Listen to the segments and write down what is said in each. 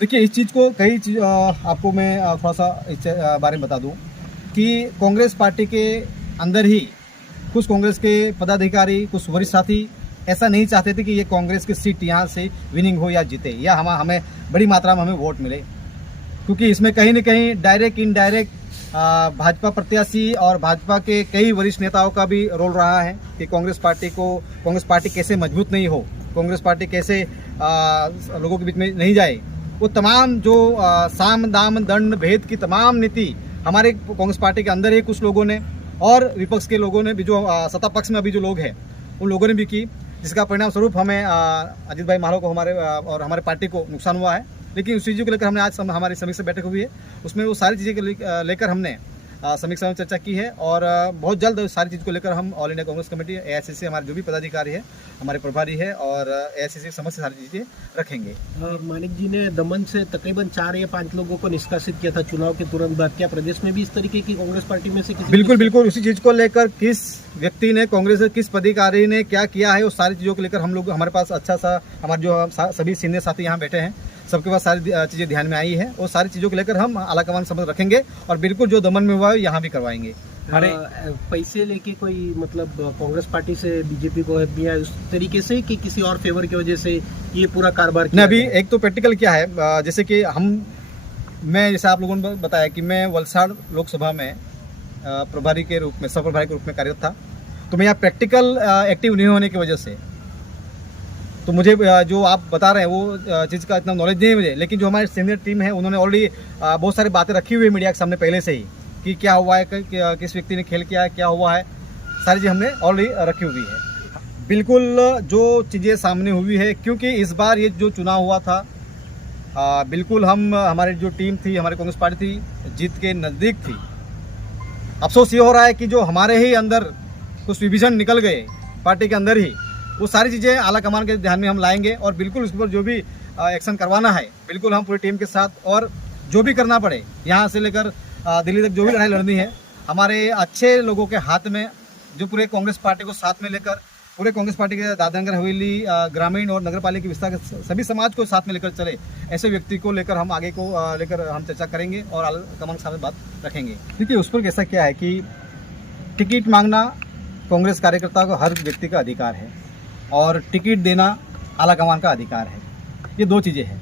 देखिए, इस चीज़ को कई चीज़ आपको मैं थोड़ा सा इस बारे में बता दूं कि कांग्रेस पार्टी के अंदर ही कुछ कांग्रेस के पदाधिकारी, कुछ वरिष्ठ साथी ऐसा नहीं चाहते थे कि ये कांग्रेस की सीट यहाँ से विनिंग हो या जीते या हमें बड़ी मात्रा में हमें वोट मिले, क्योंकि इसमें कहीं न कहीं डायरेक्ट इनडायरेक्ट भाजपा प्रत्याशी और भाजपा के कई वरिष्ठ नेताओं का भी रोल रहा है कि कांग्रेस पार्टी कैसे मजबूत नहीं हो, कांग्रेस पार्टी कैसे लोगों के बीच में नहीं जाए। वो तमाम जो साम दाम दंड भेद की तमाम नीति हमारे कांग्रेस पार्टी के अंदर ही कुछ लोगों ने और विपक्ष के लोगों ने भी, जो सत्ता पक्ष में अभी जो लोग हैं उन लोगों ने भी की, जिसका परिणाम स्वरूप हमें अजीत भाई मालो को और हमारे पार्टी को नुकसान हुआ है। लेकिन उस चीज़ों को लेकर हमने आज हमारी समीक्षा बैठक हुई है, उसमें वो सारी चीज़ें लेकर हमने समीक्षा में चर्चा की है और बहुत जल्द सारी चीज़ को लेकर हम all India Congress committee, AICC, हमारे जो भी पदाधिकारी है, हमारे प्रभारी है और एआईसीसी समझ से सारी चीज़ें रखेंगे। मानिक जी ने दमन से तकरीबन 4 या 5 लोगों को निष्कासित किया था चुनाव के तुरंत बाद। क्या प्रदेश में भी इस तरीके की कांग्रेस पार्टी में से किसी? बिल्कुल उसी चीज़ को लेकर किस व्यक्ति ने, कांग्रेस के किस पदाधिकारी ने क्या किया है, उस सारी चीज़ों को लेकर हम लोग, हमारे पास अच्छा सा हमारे जो सभी सीनियर साथी यहाँ बैठे हैं, सबके पास सारी चीज़ें ध्यान में आई है और सारी चीज़ों को लेकर हम आला कमान समझ रखेंगे और बिल्कुल जो दमन में हुआ है यहाँ भी करवाएंगे। अरे पैसे लेके कोई मतलब कांग्रेस पार्टी से बीजेपी को दिया उस तरीके से कि किसी और फेवर की वजह से ये पूरा कारोबार किया? अभी एक तो प्रैक्टिकल क्या है, जैसे कि मैं जैसे आप लोगों ने बताया कि मैं वलसाड़ लोकसभा में प्रभारी के रूप में, सह प्रभारी के रूप में कार्यरत था, तो मैं यहाँ प्रैक्टिकल एक्टिव नहीं होने की वजह से, तो मुझे जो आप बता रहे हैं वो चीज़ का इतना नॉलेज नहीं है मुझे। लेकिन जो हमारी सीनियर टीम है उन्होंने ऑलरेडी बहुत सारी बातें रखी हुई है मीडिया के सामने पहले से ही कि क्या हुआ है, किस व्यक्ति ने खेल किया है, क्या हुआ है, सारी चीज़ हमने ऑलरेडी रखी हुई है। बिल्कुल जो चीज़ें सामने हुई है, क्योंकि इस बार ये जो चुनाव हुआ था, बिल्कुल हमारी जो टीम थी, हमारी कांग्रेस पार्टी थी, जीत के नज़दीक थी। अफसोस ये हो रहा है कि जो हमारे ही अंदर कुछ विभाजन निकल गए पार्टी के अंदर ही, वो सारी चीज़ें आला कमान के ध्यान में हम लाएंगे और बिल्कुल उस पर जो भी एक्शन करवाना है, बिल्कुल हम पूरी टीम के साथ, और जो भी करना पड़े यहाँ से लेकर दिल्ली तक जो भी लड़ाई लड़नी है, हमारे अच्छे लोगों के हाथ में, जो पूरे कांग्रेस पार्टी को साथ में लेकर, पूरे कांग्रेस पार्टी के दादरा नगर हवेली, ग्रामीण और नगर पालिका विस्तार के सभी समाज को साथ में लेकर चले, ऐसे व्यक्ति को लेकर हम आगे को लेकर हम चर्चा करेंगे और आला कमान के साथ बात रखेंगे। देखिए, उस पर कैसा क्या है कि टिकट मांगना कांग्रेस कार्यकर्ता को हर व्यक्ति का अधिकार है और टिकट देना आला कमान का अधिकार है। ये दो चीज़ें हैं।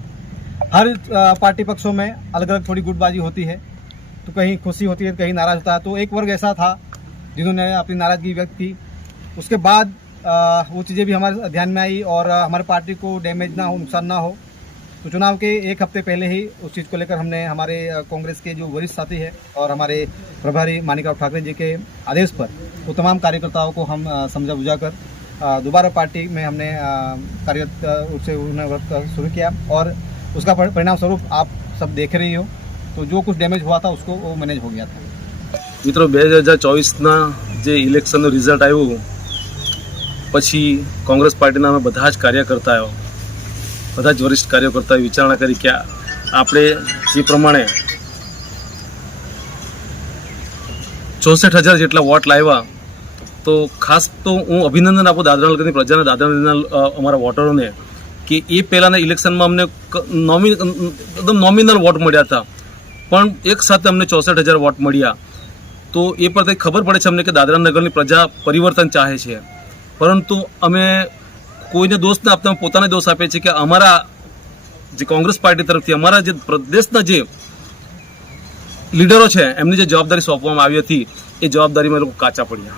हर पार्टी पक्षों में अलग अलग थोड़ी गुटबाजी होती है, तो कहीं खुशी होती है, कहीं नाराज होता है। तो एक वर्ग ऐसा था जिन्होंने अपनी नाराज़गी व्यक्त की, उसके बाद वो चीज़ें भी हमारे ध्यान में आई और हमारे पार्टी को डैमेज ना हो, नुकसान ना हो, तो चुनाव के एक हफ्ते पहले ही उस चीज़ को लेकर हमने हमारे कांग्रेस के जो वरिष्ठ साथी है और हमारे प्रभारी मानिकराव ठाकरे जी के आदेश पर वो तमाम कार्यकर्ताओं को हम समझा बुझा कर दोबारा पार्टी में हमने कार्यरत रूप से उन्हें वर्क शुरू किया और उसका परिणाम स्वरूप आप सब देख रही हो। तो जो कुछ डैमेज हुआ था उसको वो मैनेज हो गया था। मित्रों, 2024 જે ઇલેક્શનનું રિઝલ્ટ આવ્યું પછી કોંગ્રેસ પાર્ટીના અમે બધા જ કાર્યકર્તાઓ, બધા જ વરિષ્ઠ કાર્યકર્તાઓએ વિચારણા કરી કે આપણે જે પ્રમાણે 64,000 જેટલા વોટ લાવ્યા, તો ખાસ તો હું અભિનંદન આપું દાદરા નગરની પ્રજાને, દાદરા નગરના અમારા વોટરોને કે એ પહેલાંના ઇલેક્શનમાં અમને એકદમ નોમિનલ વોટ મળ્યા હતા, પણ એક સાથે અમને 64,000 વોટ મળ્યા। તો એ પરથી ખબર પડે છે અમને કે દાદરા નગરની પ્રજા પરિવર્તન ચાહે છે, પરંતુ અમે કોઈને દોષ ન આપતા પોતાને દોષ આપીએ છીએ કે અમારા જે કોંગ્રેસ પાર્ટી તરફથી અમારા જે પ્રદેશના જે લીડરો છે એમની જે જવાબદારી સોંપવામાં આવી હતી એ જવાબદારીમાં લોકો કાચા પડ્યા।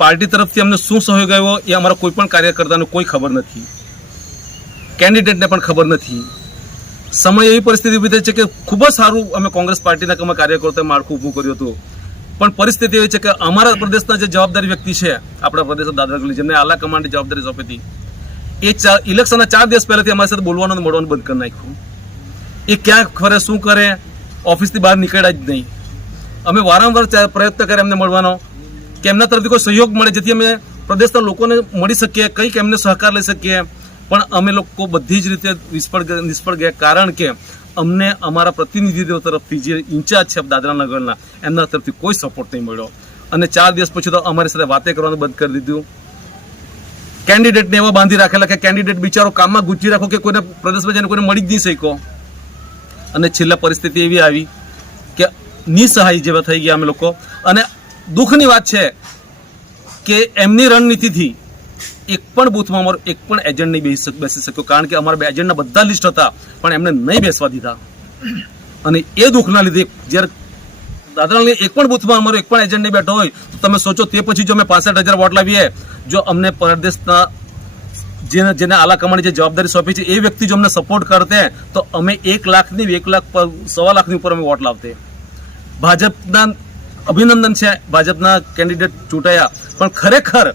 પાર્ટી તરફથી અમને શું સહયોગ આવ્યો એ અમારા કોઈ પણ કાર્યકર્તાને કોઈ ખબર નથી, કેન્ડિડેટને પણ ખબર નથી। સમય એવી પરિસ્થિતિ ઊભી થઈ છે કે ખૂબ જ સારું અમે કોંગ્રેસ પાર્ટીના અમે કાર્યકર્તાએ માળખું ઊભું કર્યું હતું, પણ પરિસ્થિતિ એવી છે કે અમારા પ્રદેશના જે જવાબદારી વ્યક્તિ છે આપણા પ્રદેશના દાદરા નગરની, જેમને આલા કમાન્ડની જવાબદારી સોંપી હતી, એ ઇલેક્શનના 4 દિવસ પહેલાંથી અમારી સાથે બોલવાનું મળવાનું બંધ કરી નાખ્યું। એ ક્યાં ફરે, શું કરે, ઓફિસથી બહાર નીકળ્યા જ નહીં। અમે વારંવાર પ્રયત્ન કર્યા એમને મળવાનો કે એમના તરફથી કોઈ સહયોગ મળે જેથી અમે પ્રદેશના લોકોને મળી શકીએ, કંઈક એમને સહકાર લઈ શકીએ, પણ અમે લોકો બધી જ રીતે નિષ્ફળ ગયા, કારણ કે અમને અમારા પ્રતિનિધિઓ તરફથી જે ઇન્ચાર્જ છે દાદરા નગરના એમના તરફથી કોઈ સપોર્ટ નહીં મળ્યો અને 4 દિવસ પછી તો અમારી સાથે વાતે કરવાનું બંધ કરી દીધું। કેન્ડિડેટને એવા બાંધી રાખેલા કે કેન્ડિડેટ બિચારો કામમાં ગુંચી રાખો કે કોઈને પ્રદેશમાં જઈને કોઈને મળી જ નહીં શક્યો. અને છેલ્લા પરિસ્થિતિ એવી આવી કે નિસહાય જેવા થઈ ગયા અમે લોકો. અને દુઃખની વાત છે કે એમની રણનીતિથી એક પણ બૂથમાં અમારો એક પણ એજન્ટ નહીં બેસી શક્યો, કારણ કે અમારા એજન્ટના બધા લિસ્ટ હતા પણ એમને નહીં બેસવા દીધા. અને એ દુઃખના લીધે જ્યારે દાદરાની એક પણ બૂથમાં અમારો એક પણ એજન્ટ નહીં બેઠો હોય તો તમે સોચો, તે પછી જો અમે 65,000 વોટ લાવીએ, જો અમને પ્રદેશના જેને આલા કમાણી જે જવાબદારી સોંપી છે એ વ્યક્તિ જો અમને સપોર્ટ કરતે તો અમે 1 લાખની 1 લાખ 1.25 લાખની ઉપર અમે વોટ લાવતે. ભાજપના અભિનંદન છે, ભાજપના કેન્ડિડેટ ચૂંટાયા, પણ ખરેખર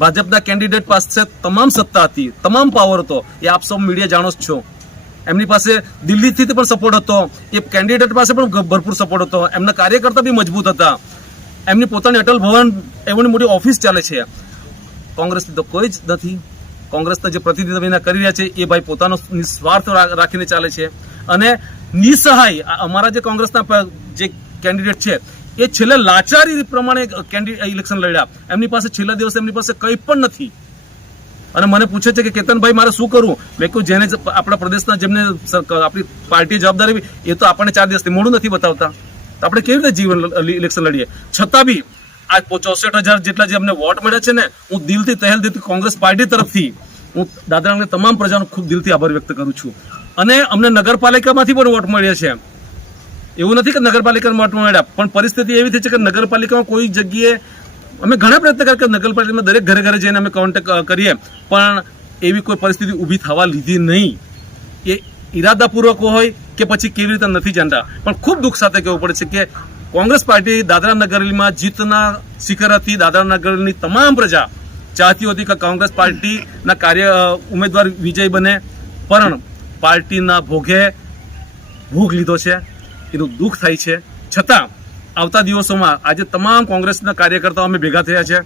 ભાજપના કેન્ડિડેટ પાસે તમામ સત્તા હતી, તમામ પાવર હતો. એ આપ સૌ મીડિયા જાણો જ છો. એમની પાસે દિલ્હીથી પણ સપોર્ટ હતો, એ કેન્ડિડેટ પાસે પણ ભરપૂર સપોર્ટ હતો, એમના કાર્યકર્તા બી મજબૂત હતા, એમની પોતાની અટલ ભવન એવની મોટી ઓફિસ ચાલે છે. કોંગ્રેસની તો કોઈ જ નથી. કોંગ્રેસના જે પ્રતિનિધિત્વ કરી રહ્યા છે એ ભાઈ પોતાનો નિસ્વાર્થ રાખીને ચાલે છે અને નિસહાય. અમારા જે કોંગ્રેસના જે કેન્ડિડેટ છે એ છેલ્લે લાચારી પ્રમાણે ઇલેક્શન લડ્યા. એમની પાસે છેલ્લા દિવસે એમની પાસે કંઈ પણ નથી. અને મને પૂછે છે કે કેતનભાઈ મારે શું કરવું? મેં કહ્યું જેને આપણા પ્રદેશના જેમને આપણી પાર્ટી જવાબદારી એ તો આપણને 4 દિવસથી મોડું નથી બતાવતા, તો આપણે કેવી રીતે ઇલેક્શન લડીએ? છતાં બી આ 64,000 જેટલા જે અમને વોટ મળ્યા છે ને, હું દિલથી તહેલ દિલથી કોંગ્રેસ પાર્ટી તરફથી હું દાદરાની તમામ પ્રજાનો ખૂબ દિલથી આભાર વ્યક્ત કરું છું. અને અમને નગરપાલિકામાંથી પણ વોટ મળ્યા છે. એવું નથી કે નગરપાલિકામાં વોટ મળ્યા, પણ પરિસ્થિતિ એવી થઈ છે કે નગરપાલિકામાં કોઈ જગ્યાએ અમે ઘણા પ્રયત્ન કર્યા કે નગરપાલિકામાં દરેક ઘરે ઘરે જઈને અમે કોન્ટેક્ટ કરીએ, પણ એવી કોઈ પરિસ્થિતિ ઊભી થવા લીધી નહીં. એ ઈરાદાપૂર્વક હોય કે પછી કેવી રીતે નથી જાણતા, પણ ખૂબ દુઃખ સાથે કહેવું પડે છે કે કોંગ્રેસ પાર્ટી દાદરા નગરમાં જીતના શિખર હતી. દાદરા નગરની તમામ પ્રજા ચાહતી હતી કે કોંગ્રેસ પાર્ટીના ઉમેદવાર વિજય બને, પણ પાર્ટીના ભોગે ભોગ લીધો છે. એનું દુઃખ થાય છે. છતાં આવતા દિવસોમાં આજે તમામ કોંગ્રેસના કાર્યકર્તાઓ અમે ભેગા થયા છે.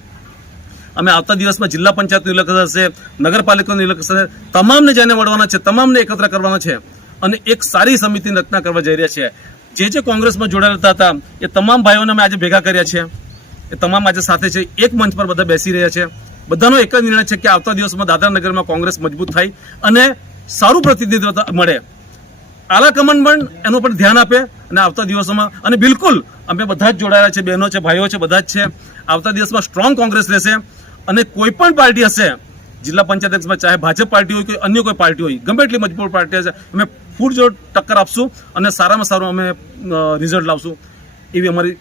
અમે આવતા દિવસમાં જિલ્લા પંચાયતનું ઇલેક્શન હશે, નગરપાલિકાનું ઇલેક્શન હશે, તમામને જેને મળવાના છે તમામને એકત્ર કરવાના છે અને એક સારી સમિતિની રચના કરવા જઈ રહ્યા છે. જે કોંગ્રેસમાં જોડાયેલા હતા એ તમામ ભાઈઓને અમે આજે ભેગા કર્યા છે. એ તમામ આજે સાથે છે, એક મંચ પર બધા બેસી રહ્યા છે. બધાનો એક જ નિર્ણય છે કે આવતા દિવસમાં દાદરાનગરમાં કોંગ્રેસ મજબૂત થાય અને સારું પ્રતિનિધિત્વ મળે. આલા કમાન્ડ પણ એનું પણ ધ્યાન આપે અને આવતા દિવસોમાં અને બિલકુલ અમે બધા જ જોડાયેલા છે, બહેનો છે, ભાઈઓ છે, બધા જ છે. આવતા દિવસમાં સ્ટ્રોંગ કોંગ્રેસ રહેશે અને કોઈ પણ પાર્ટી હશે જિલ્લા પંચાયતમાં, ચાહે ભાજપ પાર્ટી હોય કે અન્ય કોઈ પાર્ટી હોય, ગમે એટલી મજબૂત પાર્ટી હશે, અમે પૂરજોર ટક્કર આપશું અને સારામાં સારું અમે રિઝલ્ટ લાવશું એવી અમારી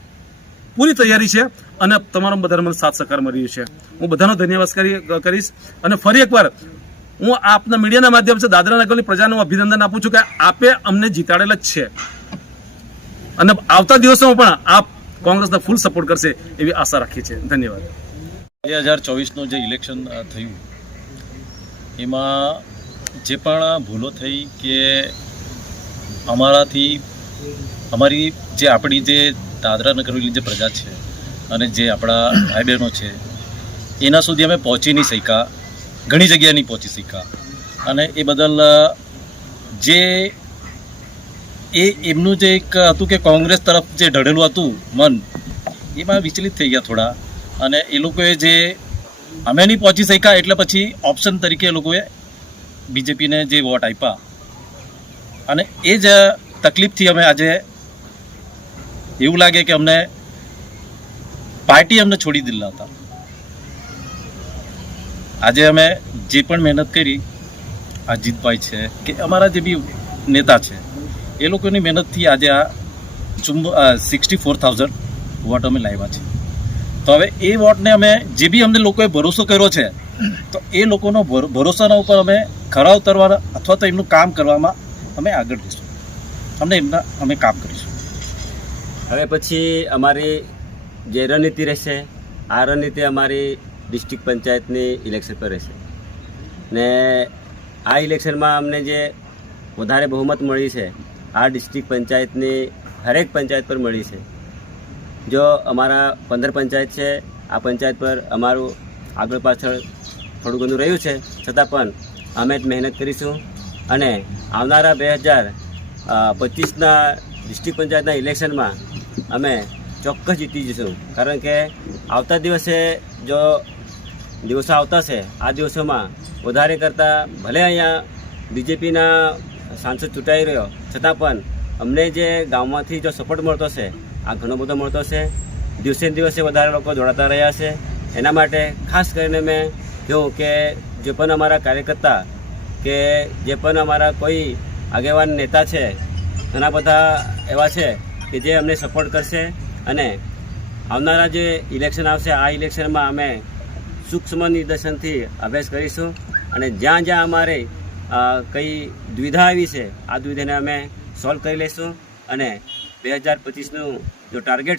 પૂરી તૈયારી છે. અને તમારો બધાનો મને સાથ સહકાર મળી રહ્યો છે. હું બધાનો ધન્યવાદ કરીશ અને ફરી એકવાર હું આપના મીડિયાના માધ્યમથી દાદરા નગરની પ્રજાનું અભિનંદન આપું છું કે આપે અમને જીતાડેલા જ છે અને આવતા દિવસોમાં પણ આપ કોંગ્રેસના ફૂલ સપોર્ટ કરશે એવી આશા રાખીએ છીએ. ધન્યવાદ. 2024નું જે ઇલેક્શન થયું એમાં જે પણ ભૂલો થઈ કે અમારી જે આપણી જે દાદરા નગરની જે પ્રજા છે અને જે આપણા ભાઈ બહેનો છે એના સુધી અમે પહોંચી નહીં શક્યા, ઘણી જગ્યાએ નહીં પહોંચી શક્યા. અને એ બદલ જે એમનું જે એક હતું કે કોંગ્રેસ તરફ જે ઢળેલું હતું મન, એમાં વિચલિત થઈ ગયા થોડા. અને એ લોકોએ જે અમે નહીં પહોંચી શક્યા એટલે પછી ઓપ્શન તરીકે એ લોકોએ બીજેપીને જે વોટ આપ્યા અને એ જ તકલીફથી અમે આજે એવું લાગે કે અમને પાર્ટી અમને છોડી દીધેલા હતા. આજે અમે જે પણ મહેનત કરી, અજીતભાઈ છે કે અમારા જે બી નેતા છે એ લોકોની મહેનતથી આજે આ 64,000 વોટ અમે લાવ્યા છે. તો હવે એ વોટને અમે જે બી અમને લોકોએ ભરોસો કર્યો છે તો એ લોકોનો ભરોસાના ઉપર અમે ખરા ઉતરવાના અથવા તો એમનું કામ કરવામાં અમે આગળ જઈશું. અમે કામ કરીશું. હવે પછી અમારી જે રણનીતિ રહેશે, આ રણનીતિ અમારી ડિસ્ટ્રિક્ટ પંચાયતની ઇલેક્શન પર રહેશે ને આ ઇલેક્શનમાં અમને જે વધારે બહુમત મળી છે આ ડિસ્ટ્રિક્ટ પંચાયતની હરેક પંચાયત પર મળી છે. જો અમારા 15 પંચાયત છે, આ પંચાયત પર અમારું આગળ પાછળ થોડું ઘણું રહ્યું છે, છતાં પણ અમે જ મહેનત કરીશું અને આવનારા 2025ના ડિસ્ટ્રિક્ટ પંચાયતના ઇલેક્શનમાં અમે ચોક્કસ જીતી જઈશું. કારણ કે આવતા દિવસે જો દિવસો આવતા છે આ દિવસોમાં વધારે કરતાં ભલે અહીંયા બીજેપીના સાંસદ ચૂંટાઈ રહ્યો છતાં પણ અમને જે ગામમાંથી જો સપોર્ટ મળતો છે આ ઘણો બધો મળતો છે. દિવસે ને દિવસે વધારે લોકો જોડાતા રહ્યા છે. એના માટે ખાસ કરીને મેં કહ્યું કે જે પણ અમારા કાર્યકર્તા કે જે પણ અમારા કોઈ આગેવાન નેતા છે ઘણા બધા એવા છે કે જે અમને સપોર્ટ કરશે અને આવનારા જે ઇલેક્શન આવશે આ ઇલેક્શનમાં અમે સૂક્ષ્મ નિદર્શનથી અભ્યાસ કરીશું અને જ્યાં જ્યાં અમારે કંઈ દ્વિધા આવી છે આ દ્વિધાને અમે સોલ્વ કરી લઈશું અને 2025નું જો ટાર્ગેટ